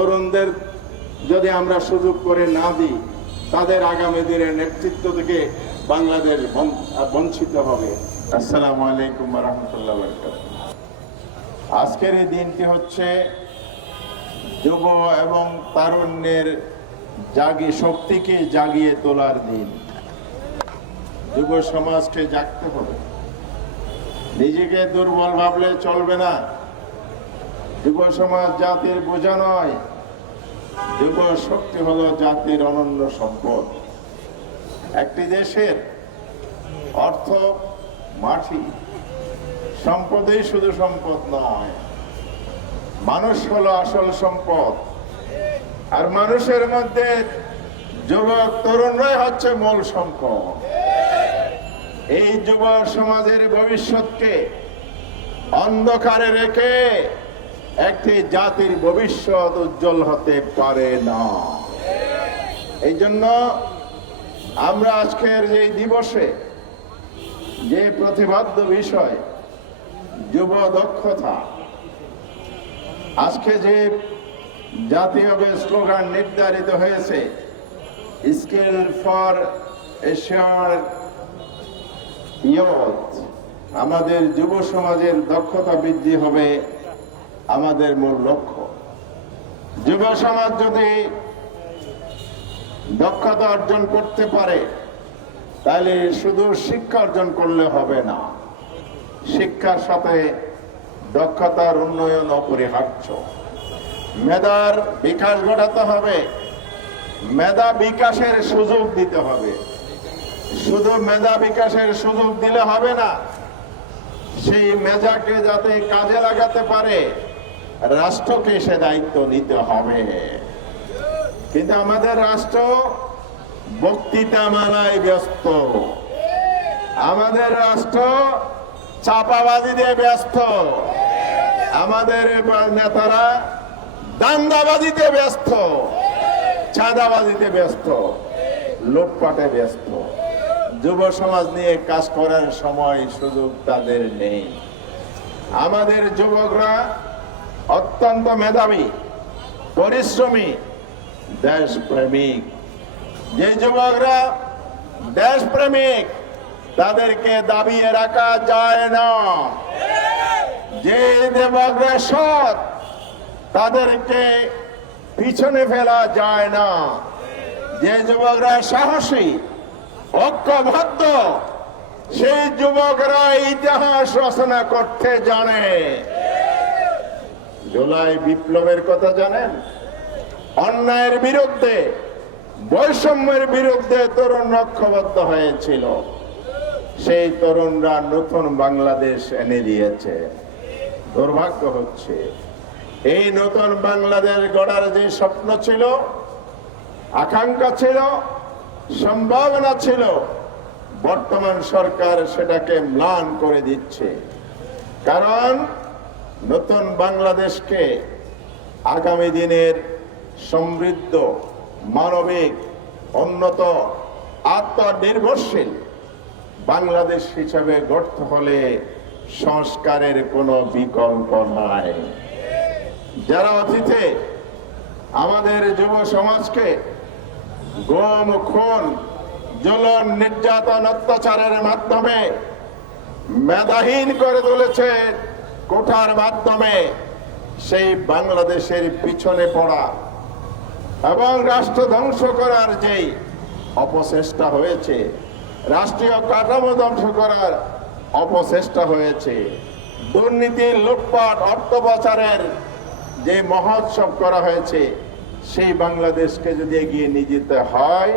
তরুণদের যদি আমরা সুযোগ করে না দিই, তাদের আগামী দিনের নেতৃত্ব থেকে বাংলাদেশ বঞ্চিত হবে। আসসালামু আলাইকুম ওয়া রাহমাতুল্লাহি ওয়া বারাকাতুহু। আজকের এই দিনটি হচ্ছে যুব এবং তারুণ্যের শক্তিকে জাগিয়ে তোলার দিন। যুব সমাজকে জাগতে হবে, নিজেকে দুর্বল ভাবলে চলবে না। যুব সমাজ জাতির বোঝা নয়, যুব শক্তি হলো জাতির অনন্য সম্পদ। একটি দেশের অর্থ মাটি, সম্পদই শুধু সম্পদ নয়, মানুষ হলো আসল সম্পদ। আর মানুষের মধ্যে যুবক তরুণরাই হচ্ছে মূল সম্পদ। এই যুব সমাজের ভবিষ্যৎকে অন্ধকারে রেখে একটি জাতির ভবিষ্যৎ উজ্জ্বল হতে পারে না। এই জন্য আমরা আজকের এই দিবসে যে প্রতিপাদ্য বিষয় যুব দক্ষতা, আজকে যে জাতীয় স্লোগান নির্ধারিত হয়েছে, স্কিল ফর এশিয়ার ইয়ুথ, আমাদের যুব সমাজের দক্ষতা বৃদ্ধি হবে আমাদের মূল লক্ষ্য। যুব সমাজ যদি দক্ষতা অর্জন করতে পারে, তাহলে শুধু শিক্ষা অর্জন করলে হবে না, শিক্ষার সাথে দক্ষতার উন্নয়ন অপরিহার্য। মেধার বিকাশ ঘটাতে হবে, মেধা বিকাশের সুযোগ দিতে হবে। শুধু মেধা বিকাশের সুযোগ দিলে হবে না, সেই মেধাকে যাতে কাজে লাগাতে পারে রাষ্ট্রকে সে দায়িত্ব নিতে হবে। কিন্তু আমাদের রাষ্ট্র বক্তৃতা মালায় ব্যস্ত, আমাদের রাষ্ট্র চাপাবাজিতে ব্যস্ত, আমাদের নেতারা দাঙ্গাবাজিতে ব্যস্ত, চাঁদাবাজিতে ব্যস্ত, লুটপাটে ব্যস্ত। যুব সমাজ নিয়ে কাজ করার সময় সুযোগ তাদের নেই। আমাদের যুবকরা অত্যন্ত মেধাবী, পরিশ্রমী, দেশপ্রেমিক। যে যুবকরা দেশপ্রেমিক, তাদেরকে দাবিয়ে রাখা যায় না। যে যুবকরা সৎ, তাদেরকে পিছনে ফেলা যায় না। যে যুবকরা সাহসী, ঐক্যবদ্ধ, সেই যুবকরা ইতিহাস রচনা করতে জানে। জুলাই বিপ্লবের কথা জানেন? অন্যায়ের বিরুদ্ধে, বৈষম্যের বিরুদ্ধে তরুণ ঐক্যবদ্ধ হয়েছিল। সেই তরুণরা নতুন বাংলাদেশ এনে দিয়েছে। দুর্ভাগ্য হচ্ছে, এই নতুন বাংলাদেশ গড়ার যে স্বপ্ন ছিল, আকাঙ্ক্ষা ছিল, সম্ভাবনা ছিল, বর্তমান সরকার সেটাকে ম্লান করে দিচ্ছে। কারণ নতুন বাংলাদেশকে আগামী দিনের সমৃদ্ধ, মানবিক, উন্নত, আত্মনির্ভরশীল বাংলাদেশ হিসাবে গড়তে হলে সংস্কারের কোনো বিকল্প নাই। যারা অতীতে আমাদের যুব সমাজকে গুম, খুন, জুলুম, নির্যাতন, অত্যাচারের মাধ্যমে মেধাহীন করে তুলেছে, কোঠার মাধ্যমে সেই বাংলাদেশের পিছনে পড়া এবং রাষ্ট্র ধ্বংস করার যেই অপচেষ্টা হয়েছে, রাষ্ট্রীয় কাঠামো ধ্বংস করার অপচেষ্টা হয়েছে, দুর্নীতি, লুটপাট, অর্থ পাচারের যে মহোৎসব করা হয়েছে, সেই বাংলাদেশকে যদি এগিয়ে নিয়ে যেতে হয়,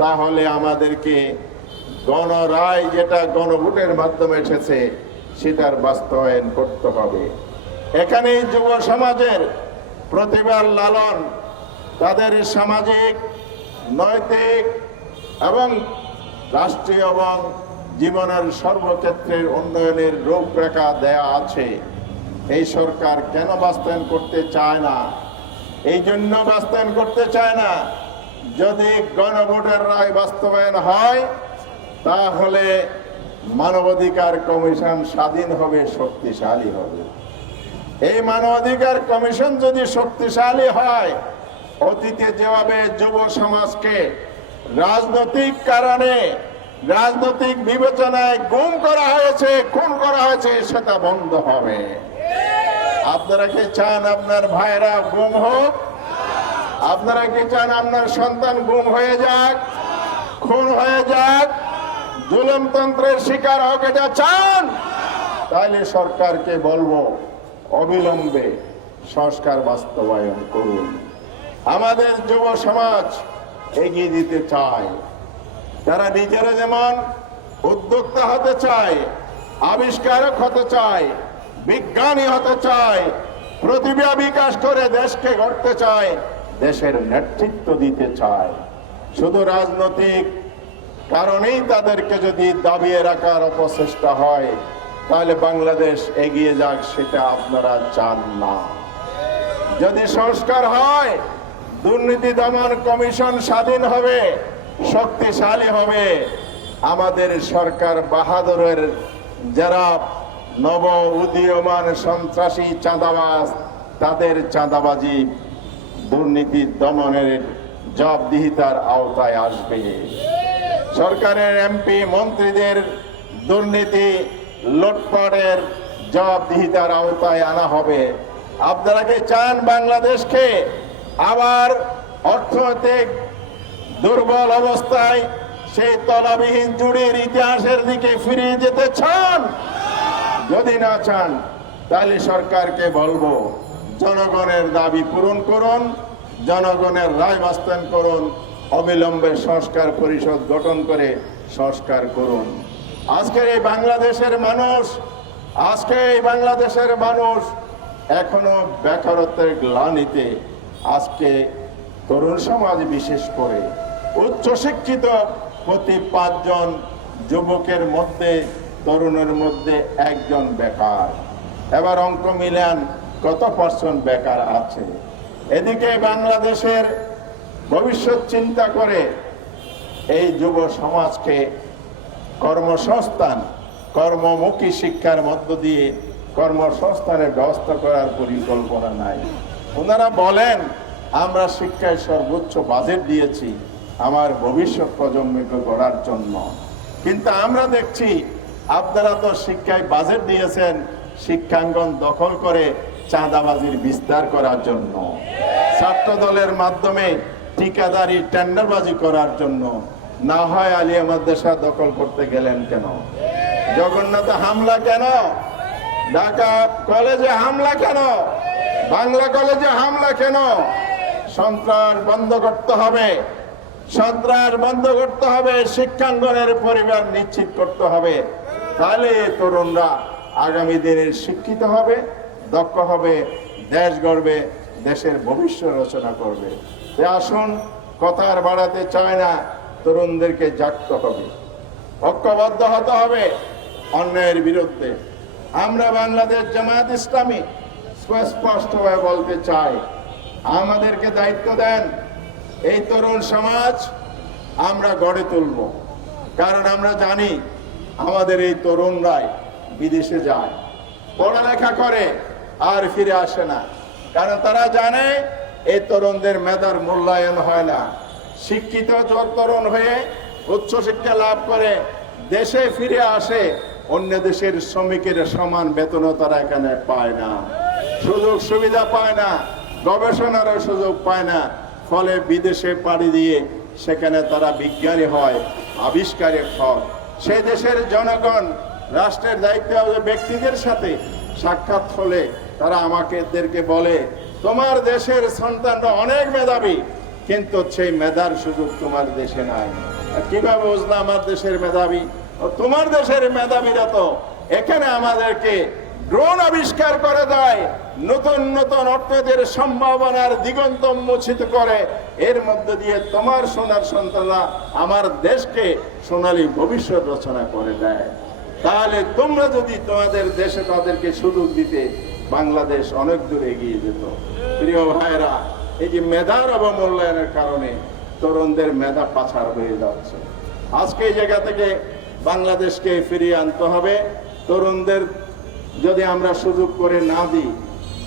তাহলে আমাদেরকে গণরায়, যেটা গণভোটের মাধ্যমে এসেছে, সেটার বাস্তবায়ন করতে হবে। এখানে যুব সমাজের প্রতিভার লালন, তাদের সামাজিক, নৈতিক এবং রাষ্ট্রীয় এবং জীবনের সর্বক্ষেত্রের উন্নয়নের রূপরেখা দেয়া আছে। এই সরকার কেন বাস্তবায়ন করতে চায় না? এই জন্য বাস্তবায়ন করতে চায় না, যদি গণভোটের রায় বাস্তবায়ন হয়, তাহলে মানবাধিকার কমিশন স্বাধীন হবে, শক্তিশালী হবে। এই মানবাধিকার কমিশন যদি শক্তিশালী হয়, অতীতে যেভাবে যুব সমাজকে রাজনৈতিক কারণে, রাজনৈতিক বিবেচনায় গুম করা হয়েছে, খুন করা হয়েছে, সেটা বন্ধ হবে। আপনারা কি চান আপনার ভাইরা গুম হোক? আপনারা কি চান আপনার সন্তান গুম হয়ে যাক, খুন হয়ে যাক, জুলুমতন্ত্রের শিকার হোক? এটা চান? তাহলে সরকারকে বলবো অবিলম্বে সংস্কার বাস্তবায়ন করুন। আমাদের যুব সমাজ এগিয়ে দিতে চায়, তারা নিজেরা যেমন উদ্যোক্তা হতে চায়, আবিষ্কারক হতে চায়, বিজ্ঞানী হতে চায়, প্রতিভা বিকাশ করে দেশকে গড়তে চায়, দেশের নেতৃত্ব দিতে চায়। শুধু রাজনৈতিক কারণেই তাদেরকে যদি দাবিয়ে রাখার অপচেষ্টা হয়, তাহলে বাংলাদেশ এগিয়ে যাক, সেটা আপনারা চান না। যদি সংস্কার হয়, দুর্নীতি দমন কমিশন স্বাধীন হবে, শক্তিশালী হবে। আমাদের সরকার বাহাদুরের যারা নব উদীয়মান সন্ত্রাসী চাঁদাবাজ, তাদের চাঁদাবাজি দুর্নীতি দমনের জবাবদিহিতার আওতায় আসবে। সরকারের এমপি মন্ত্রীদের দুর্নীতি লুটপাটের জবাবদিহিতার আওতায় আনা হবে। আপনারা কি চান বাংলাদেশকে আবার অর্থনৈতিক দুর্বল অবস্থায় সেই তলাবিহীন জুড়ির ইতিহাসের দিকে ফিরিয়ে যেতে চান? যদি না চান, তাহলে সরকারকে বলবো জনগণের দাবি পূরণ করুন, জনগণের রায় বাস্তবায়ন করুন, অবিলম্বে সংস্কার পরিষদ গঠন করে সংস্কার করুন। আজকের এই বাংলাদেশের মানুষ এখনো বেকারত্বের গ্লানিতে, আজকে তরুণ সমাজ বিশেষ করে উচ্চশিক্ষিত প্রতি 5 জন যুবকের মধ্যে, তরুণের মধ্যে 1 জন বেকার। এবার অঙ্ক মিলান কত % বেকার আছে। এদিকে বাংলাদেশের ভবিষ্যৎ চিন্তা করে এই যুব সমাজকে কর্মসংস্থান, কর্মমুখী শিক্ষার মধ্য দিয়ে কর্মসংস্থানের ব্যবস্থা করার পরিকল্পনা নাই। ওনারা বলেন আমরা শিক্ষায় সর্বোচ্চ বাজেট দিয়েছি আমার ভবিষ্যৎ প্রজন্মকে গড়ার জন্য, কিন্তু আমরা দেখছি আপনারা তো শিক্ষায় বাজেট দিয়েছেন শিক্ষাঙ্গন দখল করে চাঁদাবাজির বিস্তার করার জন্য, ছাত্র দলের মাধ্যমে ঠিকাদারি টেন্ডারবাজি করার জন্য। না হয় আলিয়া মাদ্রাসা দখল করতে গেলেন কেন? জগন্নাথে হামলা কেন? ঢাকা কলেজে হামলা কেন? বাংলা কলেজে হামলা কেন? সন্ত্রাস বন্ধ করতে হবে, সন্ত্রাস বন্ধ করতে হবে, শিক্ষাঙ্গনের পরিবার নিশ্চিত করতে হবে। তাহলে তরুণরা আগামী দিনের শিক্ষিত হবে, দক্ষ হবে, দেশ গড়বে, দেশের ভবিষ্যৎ রচনা করবে। আসুন, কথা আর বাড়াতে চায় না, তরুণদেরকে জাগতে হবে, ঐক্যবদ্ধ হতে হবে অন্যায়ের বিরুদ্ধে। আমরা বাংলাদেশ জামায়াত ইসলামী স্পষ্টভাবে বলতে চাই, আমাদেরকে দায়িত্ব দেন, এই তরুণ সমাজ আমরা গড়ে তুলব। কারণ আমরা জানি আমাদের এই তরুণরাই বিদেশে যায়, পড়ালেখা করে আর ফিরে আসে না। কারণ তারা জানে এই তরুণদের মেধার মূল্যায়ন হয় না। শিক্ষিত তরুণ হয়ে উচ্চশিক্ষা লাভ করে দেশে ফিরে আসে, অন্য দেশের শ্রমিকের সমান বেতনও তারা এখানে পায় না, সুযোগ সুবিধা পায় না, গবেষণারও সুযোগ পায় না। ফলে বিদেশে পাড়ি দিয়ে সেখানে তারা বিজ্ঞানী হয়, আবিষ্কারক হয়। সে দেশের জনগণ, রাষ্ট্রের দায়িত্ব ব্যক্তিদের সাথে সাক্ষাৎ হলে তারা আমাদেরকে বলে, তোমার দেশের সন্তানরা অনেক মেধাবী, কিন্তু সেই মেধার সুযোগ তোমার দেশে নাই। কিভাবে বুঝলো আমার দেশের মেধাবী? তোমার দেশের মেধাবীরা তো এখানে আমাদেরকে ড্রোন আবিষ্কার করে দেয়, নতুন নতুন অর্থের সম্ভাবনার দিগন্ত উন্মোচিত করে, এর মধ্যে দিয়ে তোমার সোনার সন্তানরা আমার দেশকে সোনালী ভবিষ্যৎ রচনা করে দেয়। তাহলে তোমরা যদি তোমাদের দেশে তাদেরকে সুযোগ দিতে, বাংলাদেশ অনেক দূর এগিয়ে যেত। প্রিয় ভাইরা, এই যে মেধার অবমূল্যায়নের কারণে তরুণদের মেধা পাচার হয়ে যাচ্ছে। আজকে এই জায়গা থেকে বাংলাদেশকে ফিরিয়ে আনতে হবে। তরুণদের যদি আমরা সুযোগ করে না দিই,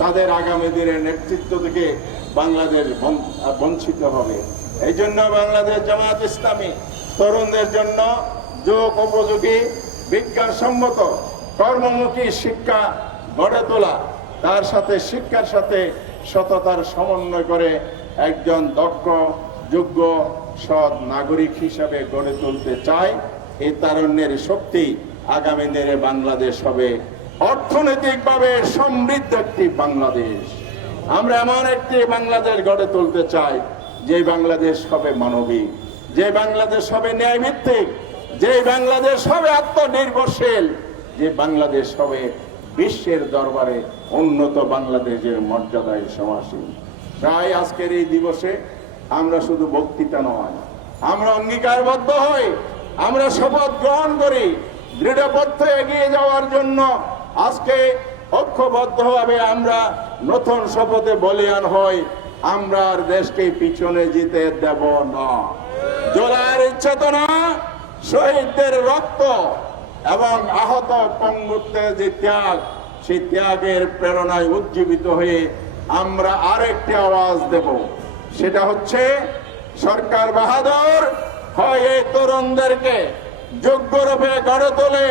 তাদের আগামী দিনের নেতৃত্ব থেকে বাংলাদেশ বঞ্চিত হবে। এই জন্য বাংলাদেশ জামাত ইসলামী তরুণদের জন্য যোগ উপযোগী বিজ্ঞানসম্মত কর্মমুখী শিক্ষা গড়ে তোলা, তার সাথে শিক্ষার সাথে সততার সমন্বয় করে একজন দক্ষ যোগ্য সৎ নাগরিক হিসাবে গড়ে তুলতে চায়। এই তারুণ্যের শক্তি আগামী দিনে বাংলাদেশ হবে অর্থনৈতিকভাবে সমৃদ্ধ একটি বাংলাদেশ। আমরা এমন একটি বাংলাদেশ গড়ে তুলতে চাই যে বাংলাদেশ হবে মানবিক, যে বাংলাদেশ হবে ন্যায়ভিত্তিক, যে বাংলাদেশ হবে আত্মনির্ভরশীল, যে বাংলাদেশ হবে বিশ্বের দরবারে উন্নত বাংলাদেশের মর্যাদায় সমাসীন। তাই আজকের এই দিবসে আমরা শুধু বক্তৃতা নয়, আমরা অঙ্গীকারবদ্ধ হই, আমরা শপথ গ্রহণ করি দৃঢ়পথে এগিয়ে যাওয়ার জন্য। আজকে ঐক্যবদ্ধভাবে আমরা নতুন শপথে বলিয়ান হই, আমরা আর দেশকে পিছনে যেতে দেব না। জুলাইয়ের চেতনা, শহীদদের রক্ত এবং আহত পঙ্গুত্বের যে ত্যাগ, সেই ত্যাগের প্রেরণায় উজ্জীবিত হয়ে আমরা আরেকটি আওয়াজ দেব। সেটা হচ্ছে সরকার বাহাদুর হয় এই তরুণদেরকে যোগ্যরূপে গড়ে তোলে,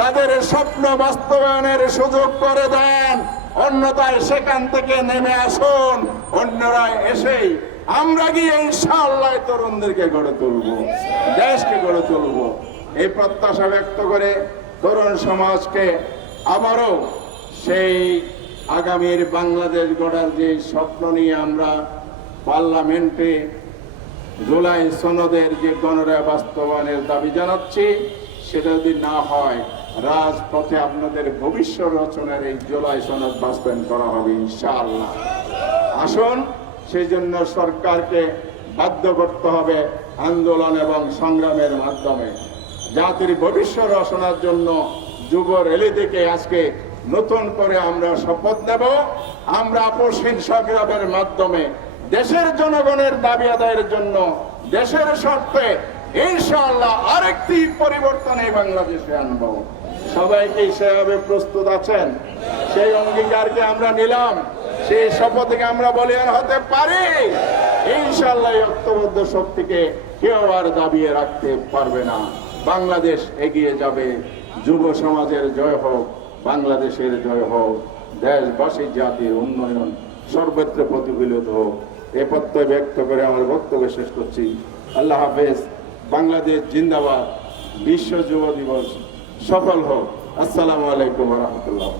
তাদের স্বপ্ন বাস্তবায়নের সুযোগ করে দেন, অন্যথায় সেখান থেকে নেমে আসুন। অন্যরা এসেই আমরা গিয়ে ইনশাআল্লাহ তরুণদেরকে গড়ে তুলব, দেশকে গড়ে তুলব। এই প্রত্যাশা ব্যক্ত করে তরুণ সমাজকে আবারও সেই আগামীর বাংলাদেশ গড়ার যে স্বপ্ন নিয়ে আমরা পার্লামেন্টে জুলাই সনদের যে গণরায় বাস্তবায়নের দাবি জানাচ্ছি, সেটা যদি না হয় রাজপথে আপনাদের ভবিষ্যৎ রচনার এই জুলাই সনদ বাস্তবায়ন করা হবে ইনশাআল্লাহ। আসুন, সেই জন্য সরকারকে বাধ্য করতে হবে আন্দোলন এবং সংগ্রামের মাধ্যমে। জাতির ভবিষ্যৎ রচনার জন্য যুব র্যালি থেকে আজকে নতুন করে আমরা শপথ নেব। আমরা আপোষহীন সংগ্রামের মাধ্যমে দেশের জনগণের দাবি আদায়ের জন্য দেশের স্বার্থে ইনশাআল্লাহ আরেকটি পরিবর্তন এই বাংলাদেশে আনব। সবাইকে সেভাবে প্রস্তুত আছেন? সেই অঙ্গীকারকে আমরা নিলাম, সেই শপথকে আমরা বলিয়ান হতে পারি ইনশাআল্লাহ। ঐক্যবদ্ধ শক্তিকে কেউ আর দাবিয়ে রাখতে পারবে না। বাংলাদেশ এগিয়ে যাবে। যুব সমাজের জয় হোক, বাংলাদেশের জয় হোক, দেশবাসী জাতির উন্নয়ন সর্বত্র প্রতিফলিত হোক। এ প্রত্যয় ব্যক্ত করে আমার বক্তব্য শেষ করছি। আল্লাহ হাফেজ। বাংলাদেশ জিন্দাবাদ। বিশ্ব যুব দিবস সফল হোক। আসসালামু আলাইকুম ওয়া রাহমাতুল্লাহ।